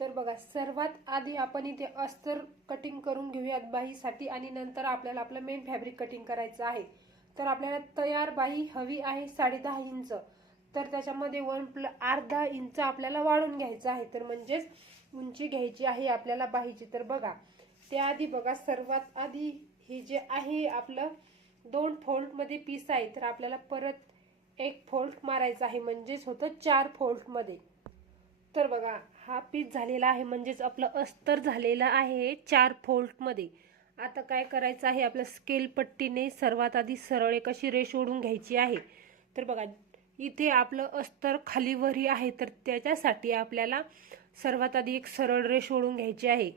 तर बघा सर्वात आधी आपण इथे अस्तर कटिंग करून घेऊयात बाहीसाठी आणि नंतर आपल्याला आपलं मेन फॅब्रिक कटिंग करायचं आहे. तर आपल्याला तयार बाही हवी आहे साडेदहा इंच. तर त्याच्यामध्ये वन प्ल अर्धा इंच आपल्याला वाढून घ्यायचं आहे. तर म्हणजेच उंची घ्यायची आहे आपल्याला बाहीची. तर बघा त्याआधी बघा सर्वात आधी हे जे आहे आपलं दोन फोल्डमध्ये पीस आहे. तर आपल्याला परत एक फोल्ड मारायचा आहे. म्हणजेच होतं चार फोल्डमध्ये तर बघा हा पीस झालेला आहे म्हणजेच आपलं अस्तर झालेलं आहे चार फोल्टमध्ये आता काय करायचं आहे आपल्या स्केल पट्टीने सर्वात आधी सरळ एक अशी रेष ओढून घ्यायची आहे. तर बघा इथे आपलं अस्तर खालीवरही आहे तर त्याच्यासाठी आपल्याला सर्वात आधी एक सरळ रेष ओढून घ्यायची आहे.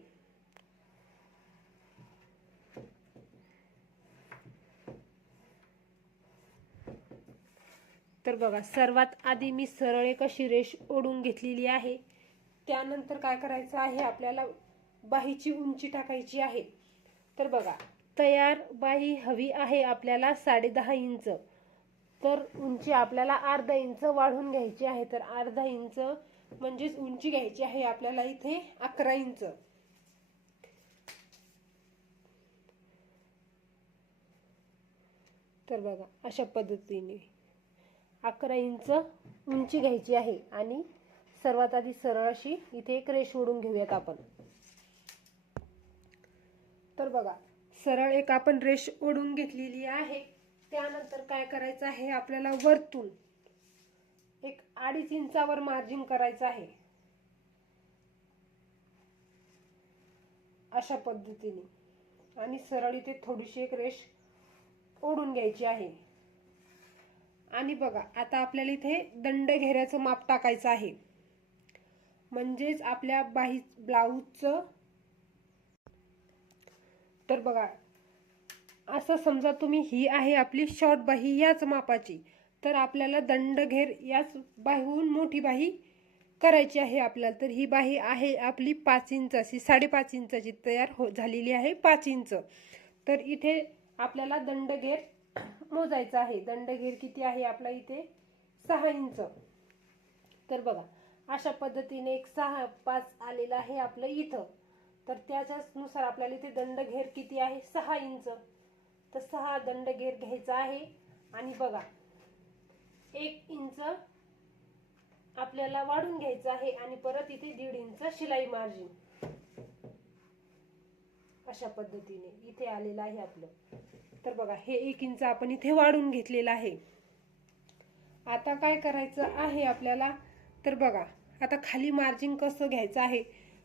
तर बघा सर्वात आधी मी सरळ एक अशी रेष ओढून घेतलेली आहे. त्यानंतर काय करायचं आहे? आपल्याला बाहीची उंची टाकायची आहे. तर बघा तयार बाही हवी आहे आपल्याला साडेदहा इंच. तर उंची आपल्याला अर्धा इंच वाढून घ्यायची आहे. तर अर्धा इंच म्हणजेच उंची घ्यायची आहे आपल्याला इथे अकरा इंच. तर बघा अशा पद्धतीने अकरा इंच उंची घ्यायची आहे आणि सर्वात आधी सरळ अशी इथे एक रेष ओढून घेऊयात आपण. तर बघा सरळ एक आपण रेष ओढून घेतलेली आहे. त्यानंतर काय करायचं आहे? आपल्याला वरतून एक अडीच इंचावर मार्जिन करायचं आहे. अशा पद्धतीने. आणि सरळ इथे थोडीशी एक रेष ओढून घ्यायची आहे. आणि बघा आता आपल्याला इथे दंड घेऱ्याचं माप टाकायचं आहे. म्हणजेच आपल्या बाही ब्लाऊजचं. तर बघा असं समजा तुम्ही ही आहे आपली शॉर्ट बाही याच मापाची तर आपल्याला दंड घेर याच बाहीहून मोठी बाही करायची आहे आपल्याला. तर ही बाही आहे आपली पाच इंचाची साडेपाच इंचाची तयार हो झालेली आहे पाच इंच. तर इथे आपल्याला दंडघेर मोजायचा आहे. दंडघेर किती आहे आपला इथे? सहा इंच. तर बघा अशा पद्धतीने एक सहा पाच आलेला आहे आपलं इथं. तर त्याच्यानुसार आपल्याला इथे दंडघेर किती आहे? सहा इंच. तर सहा दंडघेर घ्यायचा आहे. आणि बघा एक इंच आपल्याला वाढून घ्यायचं आहे आणि परत इथे दीड इंच शिलाई मार्जिन अशा पद्धतीने इथे आलेलं आहे आपलं. तर बघा हे एक इंच आपण इथे वाढून घेतलेलं आहे. आता काय करायचं आहे आपल्याला? तर बघा आता खाली मार्जिन कसं घ्यायचं आहे?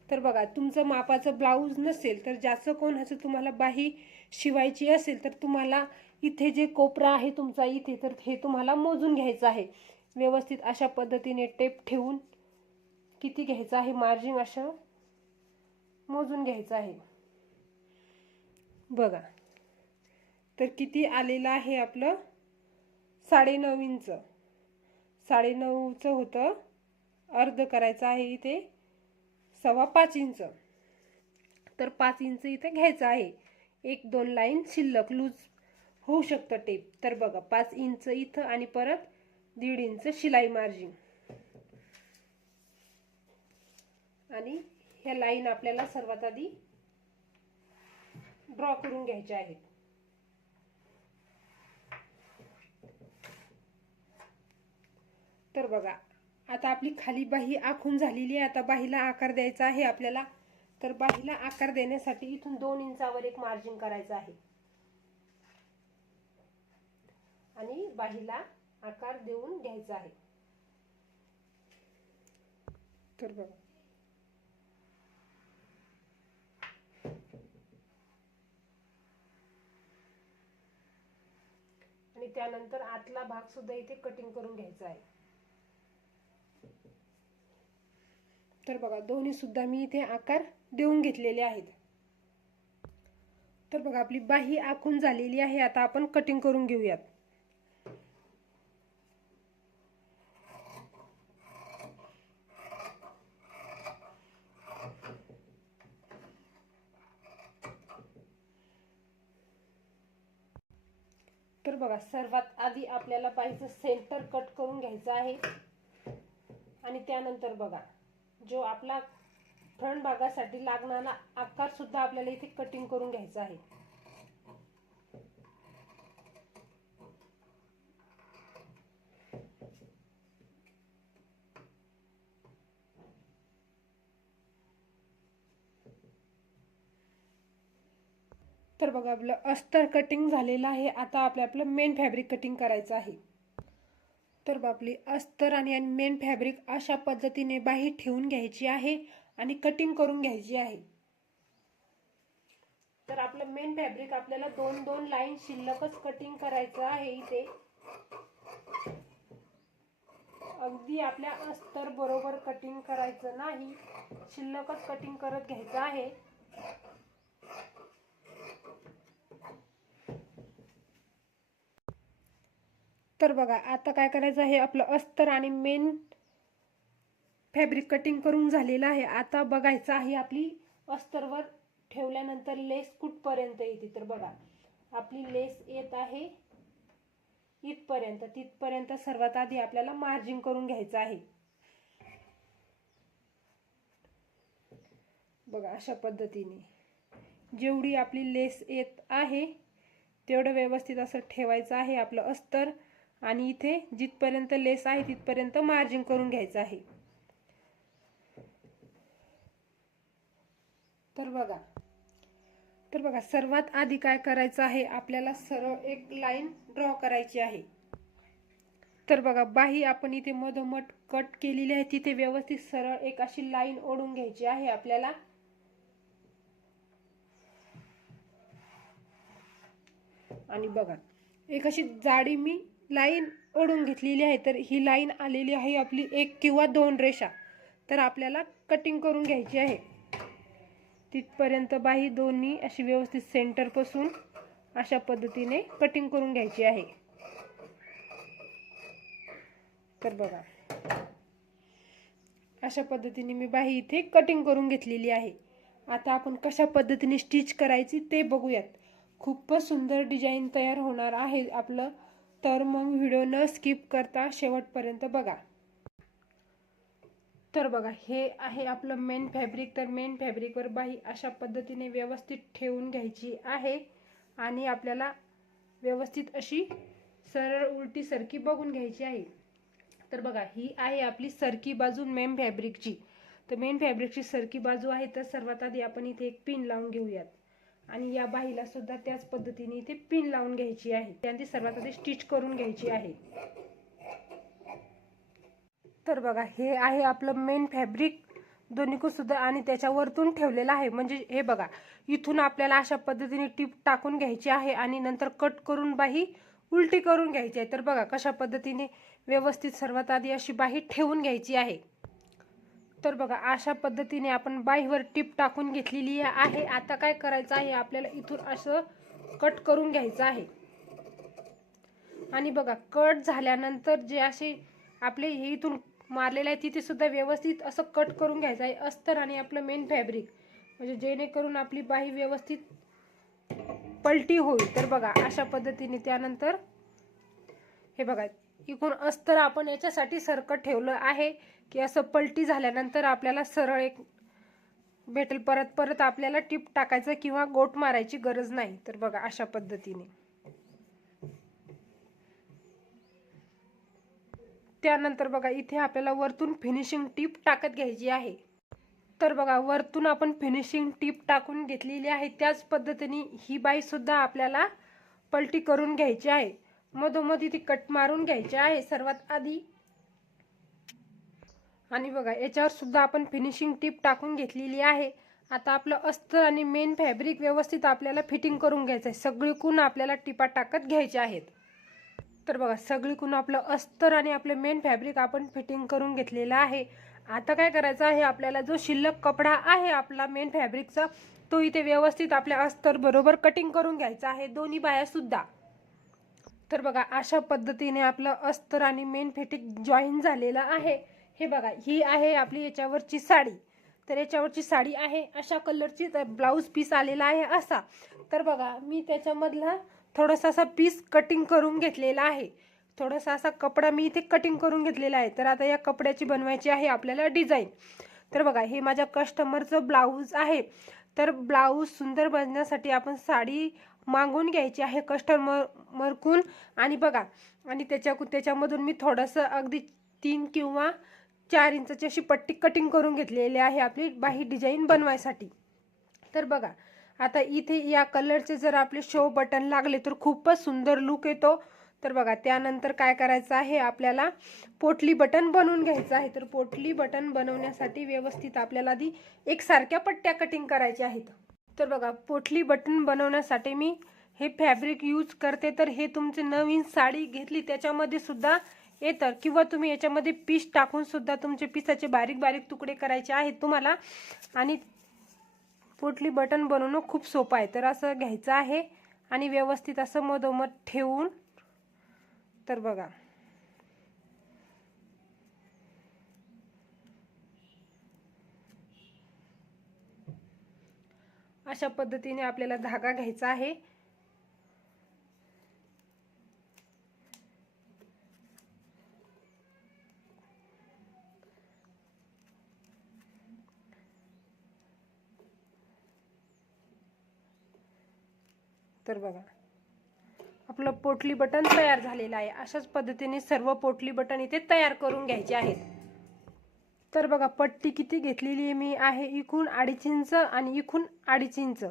तर बघा तुमचं मापाचं ब्लाऊज नसेल तर ज्याचं कोणाचं तुम्हाला बाही शिवायची असेल तर तुम्हाला इथे जे कोपरा आहे तुमचा इथे तर हे तुम्हाला मोजून घ्यायचं आहे. व्यवस्थित अशा पद्धतीने टेप ठेवून किती घ्यायचं आहे मार्जिन असं मोजून घ्यायचं आहे. बघा तर किती आलेलं आहे आपलं? साडेनऊ इंच साडेनऊचं होतं. अर्ध करायचं आहे इथे. सव्वा पाच इंच. तर पाच इंच इथे घ्यायचं आहे. एक दोन लाईन शिल्लक लूज होऊ शकतं टेप. तर बघा पाच इंच इथं आणि परत दीड इंच शिलाई मार्जिन. आणि ह्या लाईन आपल्याला सर्वात आधी ड्रॉ करून घ्यायच्या आहेत. तर बघा आता आपली खाली बाही आखून झालेली आहे. आता बाहीला आकार द्यायचा आहे आपल्याला. तर बाहीला आकार देण्यासाठी इथून दोन इंचावर एक मार्जिन करायचं आहे. आणि बाहीला आकार देऊन घ्यायचा आहे. तर बघा. आणि त्यानंतर आतला भाग सुद्धा इथे कटिंग करून घ्यायचा आहे. तर बघा दोन्ही सुद्धा मी इथे आकार देऊन घेतलेले आहेत. तर बघा आपली बाही आखून झालेली आहे. आता आपण कटिंग करून घेऊयात. तर बघा सर्वात आधी आपल्याला बाईचं सेंटर कट करून घ्यायचं आहे. आणि त्यानंतर बघा जो आपला फ्रंट भागासाठी लागणारा आकार सुद्धा आपल्याला इथे कटिंग करून घ्यायचा आहे. तर बघा आपलं अस्तर कटिंग झालेलं आहे. आता आपलं आपलं मेन फॅब्रिक कटिंग करायचं आहे. अस्तर बाबली अस्तर आणि मेन फॅब्रिक अशा पद्धतीने बाही ठेवून घ्यायची आहे आणि कटिंग करून घ्यायची आहे. तर आपलं मेन फॅब्रिक आपल्याला दोन दोन लाईन शिल्लकच कटिंग करायचं आहे इथे. अगदी आपल्या अस्तर बरोबर कटिंग करायचं नाही शिल्लकच कटिंग करत घ्यायचं आहे. तर बघा आता काय करायचं आहे? आपलं अस्तर आणि मेन फॅब्रिक कटिंग करून झालेलं आहे. आता बघायचं आहे आपली अस्तरवर ठेवल्यानंतर लेस कुठपर्यंत येते? तर बघा आपली लेस येत आहे इथपर्यंत. तिथपर्यंत सर्वात आधी आपल्याला मार्जिन करून घ्यायचं आहे. बघा अशा पद्धतीने जेवढी आपली लेस येत आहे तेवढं व्यवस्थित असं ठेवायचं आहे आपलं अस्तर. आणि इथे जिथपर्यंत लेस आहे तिथपर्यंत मार्जिन करून घ्यायचं आहे. तर बघा. तर बघा सर्वात आधी काय करायचं आहे? आपल्याला सरळ एक लाईन ड्रॉ करायची आहे. तर बघा बाही आपण इथे मधोमध कट केलेली आहे. तिथे व्यवस्थित सरळ एक अशी लाईन ओढून घ्यायची आहे आपल्याला. आणि बघा एक अशी जाडी मी लाईन ओढून घेतलेली आहे तर ही लाईन आलेली आहे आपली एक किंवा दोन रेषा. तर आपल्याला कटिंग करून घ्यायची आहे. तिथपर्यंत बाही दोन्ही अशी व्यवस्थित सेंटरपासून अशा पद्धतीने कटिंग करून घ्यायची आहे. तर बघा. अशा पद्धतीने मी बाही इथे कटिंग करून घेतलेली आहे. आता आपण कशा पद्धतीने स्टिच करायची ते बघूयात. खूपच सुंदर डिझाईन तयार होणार आहे आपलं तर मग व्हिडिओ न स्किप करता शेवटपर्यंत बघा. तर बघा हे आहे आपलं मेन फॅब्रिक तर मेन फॅब्रिकवर बाही अशा पद्धतीने व्यवस्थित ठेवून घ्यायची आहे आणि आपल्याला व्यवस्थित अशी सरळ उलटी सरकी बघून घ्यायची आहे. तर बघा ही आहे आपली सरकी बाजू मेन फॅब्रिकची तर मेन फॅब्रिकची सरकी बाजू आहे तर सर्वात आधी आपण इथे एक पिन लावून घेऊयात. आणि या बाहीला सुद्धा त्याच पद्धतीने इथे पिन लावून घ्यायची आहे. त्यानंतर सर्वात आधी स्टिच करून घ्यायची आहे. तर बघा हे आहे आपलं मेन फॅब्रिक दोन्हीकून सुद्धा आणि त्याच्यावरतून ठेवलेलं आहे. म्हणजे हे बघा इथून आपल्याला अशा पद्धतीने टीप टाकून घ्यायची आहे आणि नंतर कट करून बाही उलटी करून घ्यायची आहे. तर बघा कशा पद्धतीने व्यवस्थित सर्वात आधी अशी बाही ठेवून घ्यायची आहे. तर बघा अशा पद्धतीने आपण बाईवर टीप टाकून घेतलेली आहे. आता काय करायचं आहे? आपल्याला इथून असं कट करून घ्यायचं आहे. आणि बघा कट झाल्यानंतर जे असे आपले हे इथून मारलेलं आहे तिथे सुद्धा व्यवस्थित असं कट करून घ्यायचं आहे. अस्तर आणि आपलं मेन फॅब्रिक म्हणजे जेणेकरून आपली बाही व्यवस्थित पलटी होईल. तर बघा अशा पद्धतीने त्यानंतर हे बघा इकडून अस्तर आपण याच्यासाठी सरकट ठेवलं आहे की असं पलटी झाल्यानंतर आपल्याला सरळ एक भेटेल. परत परत आपल्याला टीप टाकायचं किंवा गोट मारायची गरज नाही. तर बघा अशा पद्धतीने. त्यानंतर बघा इथे आपल्याला वरतून फिनिशिंग टीप टाकत घ्यायची आहे. तर बघा वरतून आपण फिनिशिंग टीप टाकून घेतलेली आहे. त्याच पद्धतीने ही बाई सुद्धा आपल्याला पलटी करून घ्यायची आहे. मधोमध इथे कट मारून घ्यायचे आहे सर्वात आधी. आणि बघा याच्यावर सुद्धा आपण फिनिशिंग टीप टाकून घेतलेली आहे. आता आपलं अस्तर आणि मेन फॅब्रिक व्यवस्थित आपल्याला फिटिंग करून घ्यायचं आहे सगळीकून आपल्याला टिपा टाकत घ्यायच्या आहेत. तर बघा सगळीकून आपलं अस्तर आणि आपलं मेन फॅब्रिक आपण फिटिंग करून घेतलेलं आहे. आता काय करायचं आहे? आपल्याला जो शिल्लक कपडा आहे आपला मेन फॅब्रिकचा तो इथे व्यवस्थित आपल्या अस्तर बरोबर कटिंग करून घ्यायचा आहे. दोन्ही बाया सुद्धा. तर बघा अशा पद्धतीने आपलं अस्तर आणि मेन फिटिंग जॉईन झालेलं आहे. हे बघा ही आहे आपली याच्यावरची साडी. तर याच्यावरची साडी आहे अशा कलरची तर ब्लाऊज पीस आलेला आहे असा. तर बघा मी त्याच्यामधला थोडासा असा पीस कटिंग करून घेतलेला आहे. थोडासा असा कपडा मी इथे कटिंग करून घेतलेला आहे. तर आता या कपड्याची बनवायची आहे आपल्याला डिझाईन तर बघा हे माझ्या कस्टमरचं ब्लाऊज आहे. तर ब्लाऊज सुंदर बनण्यासाठी आपण साडी मागून घ्यायची आहे कस्टमर मरकून. आणि बघा आणि त्याच्या त्याच्यामधून मी थोडंसं अगदी तीन किंवा चार इंचाची अशी पट्टी कटिंग करून घेतलेली आहे आपली बाही डिझाईन बनवायसाठी. तर बघा आता इथे या कलरचे जर आपले शो बटन लागले तर खूपच सुंदर लुक येतो. तर बघा त्यानंतर काय करायचं आहे आपल्याला पोटली बटन बनवून घ्यायचं आहे. तर पोटली बटन बनवण्यासाठी व्यवस्थित आपल्याला आधी एकसारख्या पट्ट्या कटिंग करायच्या आहेत. तर बघा पोटली बटन बनवण्यासाठी मी हे फॅब्रिक यूज करते. तर हे तुमचे नवीन साडी घेतली त्याच्यामध्ये सुद्धा येतं किंवा तुम्ही याच्यामध्ये पीस टाकून सुद्धा तुमचे पिसाचे बारीक बारीक तुकडे करायचे आहेत तुम्हाला. आणि पोटली बटन बनवणं खूप सोपं आहे. तर असं घ्यायचं आहे आणि व्यवस्थित असं मधोमध ठेवून तर बघा. अशा पद्धतीने आपल्याला धागा घ्यायचा आहे. तर बघा आपलं पोटली बटन तयार झालेलं आहे. अशाच पद्धतीने सर्व पोटली बटन इथे तयार करून घ्यायचे आहेत. तर बघा पट्टी किती घेतलेली मी. आहे इकून अडीच इंच आणि इकून अडीच इंच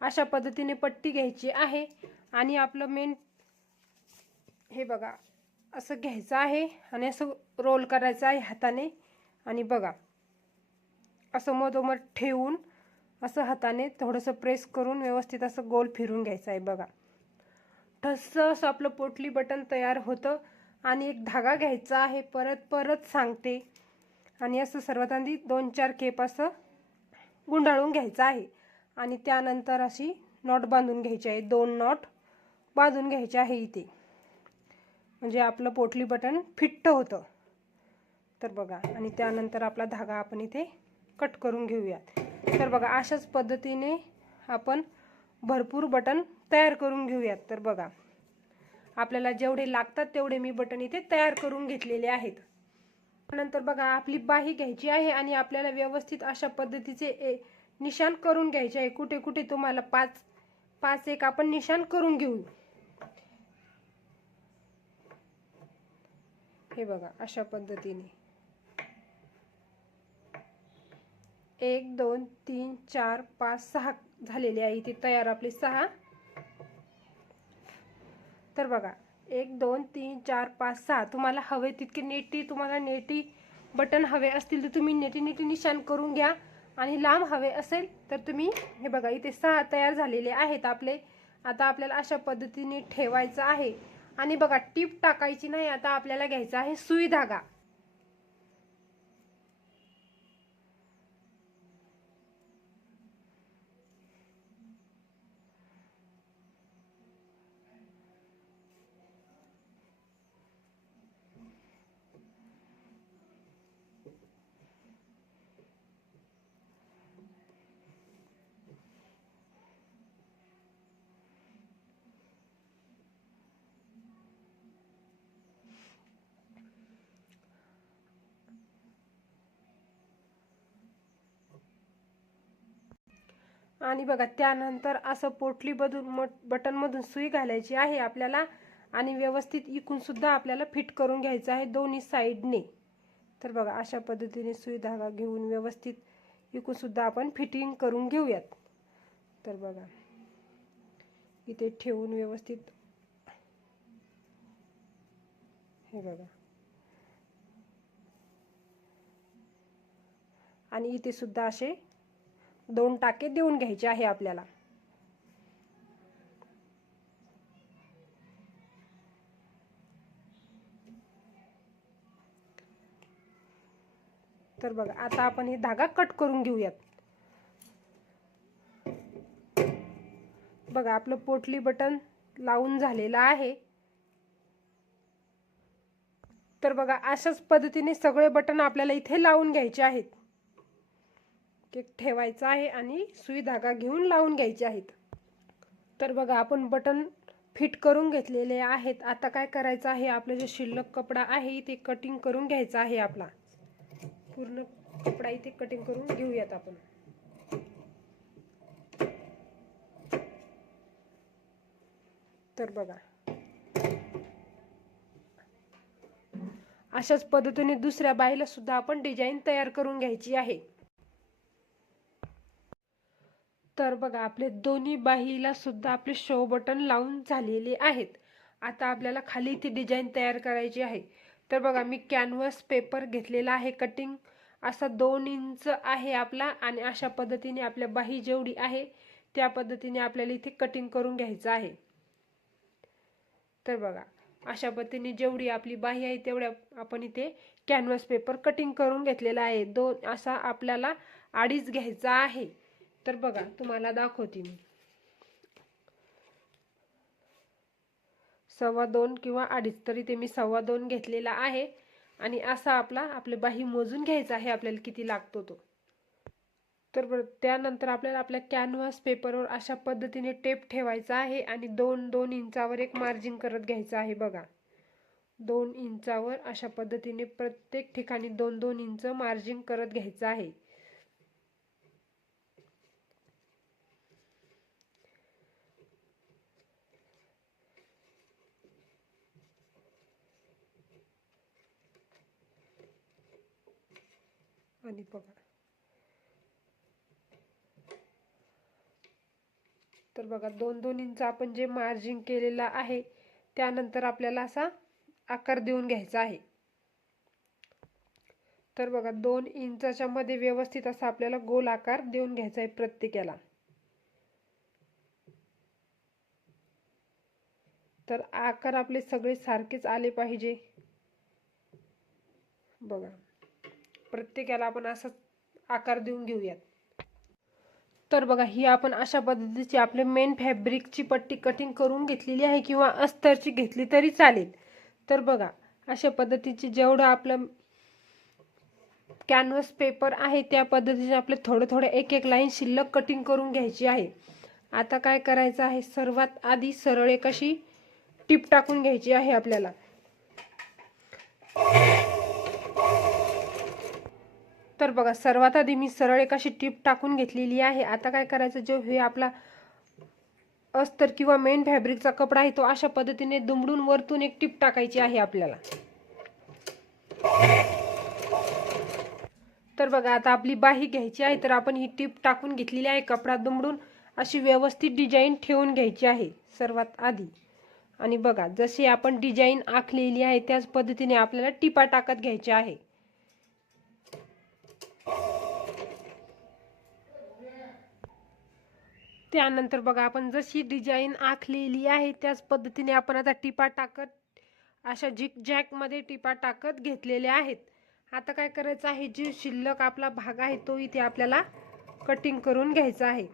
अशा पद्धतीने पट्टी घ्यायची आहे. आणि आपलं मेन हे बघा असं घ्यायचं आहे आणि असं रोल करायचं आहे हाताने. आणि बघा असं मधोमध ठेवून असं हाताने थोडंसं प्रेस करून व्यवस्थित असं गोल फिरून घ्यायचं आहे बघा. ठस्स असं आपलं पोटली बटन तयार होतं. आणि एक धागा घ्यायचा आहे. परत परत सांगते. आणि असं सर्वात आधी दोन चार केप असं गुंडाळून घ्यायचं आहे. आणि त्यानंतर अशी नॉट बांधून घ्यायची आहे. दोन नॉट बांधून घ्यायचे आहे इथे. म्हणजे आपलं पोटली बटन फिट्ट होतं. तर बघा आणि त्यानंतर आपला धागा आपण इथे कट करून घेऊयात. तर बघा अशाच पद्धतीने आपण भरपूर बटन तयार करून घेऊयात. तर बघा आपल्याला जेवढे लागतात तेवढे मी बटन इथे तयार करून घेतलेले आहेत. नंतर बघा आपली बाही घ्यायची आहे आणि आपल्याला व्यवस्थित अशा पद्धतीचे निशाण करून घ्यायचे आहे. कुठे कुठे तुम्हाला पाच पाच एक आपण निशाण करून घेऊ. हे बघा अशा पद्धतीने. एक दोन तीन चार पाच सहा झालेले आहे. इथे तयार आपले सहा. तर बघा एक दोन तीन चार पाच सहा. तुम्हाला हवे तितके नेटी तुम्हाला नेटी बटन हवे असतील तर तुम्ही नेटी नेटी निशान करून घ्या. आणि लांब हवे असेल तर तुम्ही हे बघा इथे सहा तयार झालेले आहेत आपले. आता आपल्याला अशा पद्धतीने ठेवायचं आहे. आणि बघा टीप टाकायची नाही आता आपल्याला घ्यायचा आहे सुई धागा. आणि बघा त्यानंतर असं पोटली बदून बटनमधून सुई घालायची आहे आपल्याला आणि व्यवस्थित इकूनसुद्धा आपल्याला फिट करून घ्यायचं आहे दोन्ही साईडने. तर बघा अशा पद्धतीने सुई धागा घेऊन व्यवस्थित इकूनसुद्धा आपण फिटिंग करून घेऊयात. तर बघा इथे ठेवून व्यवस्थित. हे बघा. आणि इथे सुद्धा असे दोन टाके देऊन घ्यायचे आहे आपल्याला. तर बघा आता आपण हे धागा कट करून घेऊयात. बघा आपलं पोटली बटन लावून झालेलं आहे. तर बघा अशाच पद्धतीने सगळे बटन आपल्याला इथे लावून घ्यायचे आहेत. केक ठेवायचा आहे आणि सुई धागा घेऊन लावून घ्यायचे आहेत. तर बघा आपण बटन फिट करून घेतलेले आहेत. आता काय करायचं आहे? आपलं जे शिल्लक कपडा आहे ते कटिंग करून घ्यायचा आहे आपला. पूर्ण कपडा इथे कटिंग करून घेऊयात आपण. तर बघा. अशाच पद्धतीने दुसऱ्या बाईला सुद्धा आपण डिझाईन तयार करून घ्यायची आहे. तर बघा आपले दोन्ही बाहीला सुद्धा आपले शो बटन लावून झालेले आहेत. आता आपल्याला खाली ती डिझाईन तयार करायची आहे. तर बघा मी कॅनव्हस पेपर घेतलेला आहे कटिंग असा दोन इंच आहे आपला आणि अशा पद्धतीने आपल्या बाही जेवढी आहे त्या पद्धतीने आपल्याला इथे कटिंग करून घ्यायचं आहे. तर बघा अशा पद्धतीने जेवढी आपली बाही आहे तेवढ्या आपण इथे कॅनव्हस पेपर कटिंग करून घेतलेला आहे. दोन असा आपल्याला अडीच घ्यायचा आहे. तर बघा तुम्हाला दाखवते मी. सव्वा दोन किंवा अडीच तरी ते मी सव्वा दोन घेतलेला आहे. आणि असा आपला आपले बाही मोजून घ्यायचा आहे आपल्याला किती लागतो तो. तर बरं त्यानंतर आपल्याला आपल्या कॅनव्हास पेपरवर अशा पद्धतीने टेप ठेवायचा आहे आणि दोन दोन इंचावर एक मार्जिन करत घ्यायचं आहे बघा. दोन इंचावर अशा पद्धतीने प्रत्येक ठिकाणी दोन दोन इंच मार्जिन करत घ्यायचं आहे. आणि बघा. तर बघा दोन दोन इंच आपण जे मार्जिन केलेलं आहे त्यानंतर आपल्याला असा आकार देऊन घ्यायचा आहे. तर बघा दोन इंचाच्या मध्ये व्यवस्थित असा आपल्याला गोल आकार देऊन घ्यायचा आहे प्रत्येकाला. तर आकार आपले सगळे सारखेच आले पाहिजे. बघा. प्रत्येकाला आपण असाच आकार देऊन घेऊयात. तर बघा ही आपण अशा पद्धतीची आपले मेन फॅब्रिकची पट्टी कटिंग करून घेतलेली आहे किंवा अस्तरची घेतली तरी चालेल. तर बघा अशा पद्धतीची जेवढं आपलं कॅनव्हस पेपर आहे त्या पद्धतीने आपले थोडे थोडे एक एक लाईन शिल्लक कटिंग करून घ्यायची आहे. आता काय करायचं आहे? सर्वात आधी सरळ एक अशी टिप टाकून घ्यायची आहे आपल्याला. तर बघा सर्वात आधी मी सरळ एक अशी टीप टाकून घेतलेली आहे. आता काय करायचं? जो हे आपला अस्तर किंवा मेन फॅब्रिकचा कपडा आहे तो अशा पद्धतीने दुमडून वरतून एक टीप टाकायची आहे आपल्याला. तर बघा आता आपली बाही घ्यायची आहे तर आपण ही टीप टाकून घेतलेली आहे. कपडा दुमडून अशी व्यवस्थित डिझाईन ठेवून घ्यायची आहे सर्वात आधी. आणि बघा जशी आपण डिझाईन आखलेली आहे त्याच पद्धतीने आपल्याला टिपा टाकत घ्यायच्या आहे. त्यानंतर बघा आपण जशी डिझाईन आखलेली आहे त्याच पद्धतीने आपण आता टिपा टाकत अशा झिक जॅकमध्ये टिपा टाकत घेतलेल्या आहेत. आता काय करायचं आहे जे शिल्लक आपला भाग आहे तो इथे आपल्याला कटिंग करून घ्यायचा आहे.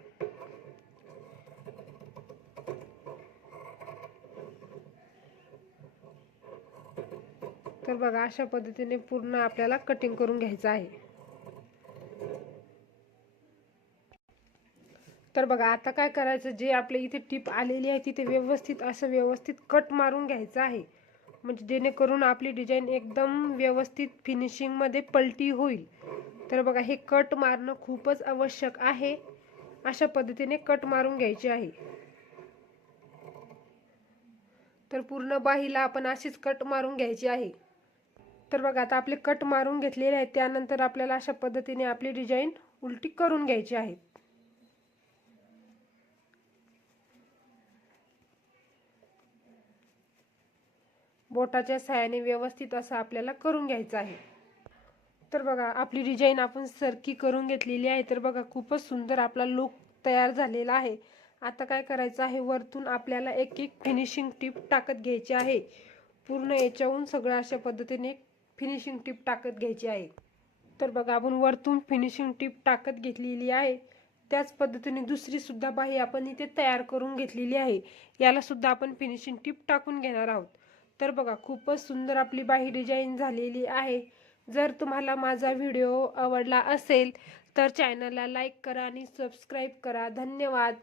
तर बघा अशा पद्धतीने पूर्ण आपल्याला कटिंग करून घ्यायचं आहे. तर बघा आता काय करायचं? जे आपल्या इथे टीप आलेली आहे तिथे व्यवस्थित असं व्यवस्थित कट मारून घ्यायचं आहे. म्हणजे जेणेकरून आपली डिझाईन एकदम व्यवस्थित फिनिशिंगमध्ये पलटी होईल. तर बघा हे कट मारणं खूपच आवश्यक आहे. अशा पद्धतीने कट मारून घ्यायचे आहे. तर पूर्ण बाहीला आपण अशीच कट मारून घ्यायची आहे. तर बघा आता आपले कट मारून घेतलेले आहेत. त्यानंतर आपल्याला अशा पद्धतीने आपली डिझाईन उलटी करून घ्यायची आहे. बोटाच्या सहाय्याने व्यवस्थित असं आपल्याला करून घ्यायचं आहे. तर बघा आपली डिझाईन आपण सरकी करून घेतलेली आहे. तर बघा खूपच सुंदर आपला लुक तयार झालेला आहे. आता काय करायचं आहे? वरतून आपल्याला एक एक फिनिशिंग टीप टाकत घ्यायची आहे. पूर्ण याच्याहून सगळं अशा पद्धतीने फिनिशिंग टीप टाकत घ्यायची आहे. तर बघा आपण वरतून फिनिशिंग टीप टाकत घेतलेली आहे. त्याच पद्धतीने दुसरीसुद्धा बाही आपण इथे तयार करून घेतलेली आहे. यालासुद्धा आपण फिनिशिंग टीप टाकून घेणार आहोत. तर बघा खूपच सुंदर आपली बाही डिझाईन झालेली आहे. जर तुम्हाला माझा व्हिडिओ आवडला असेल तर चॅनलला लाईक करा आणि सबस्क्राईब करा. धन्यवाद.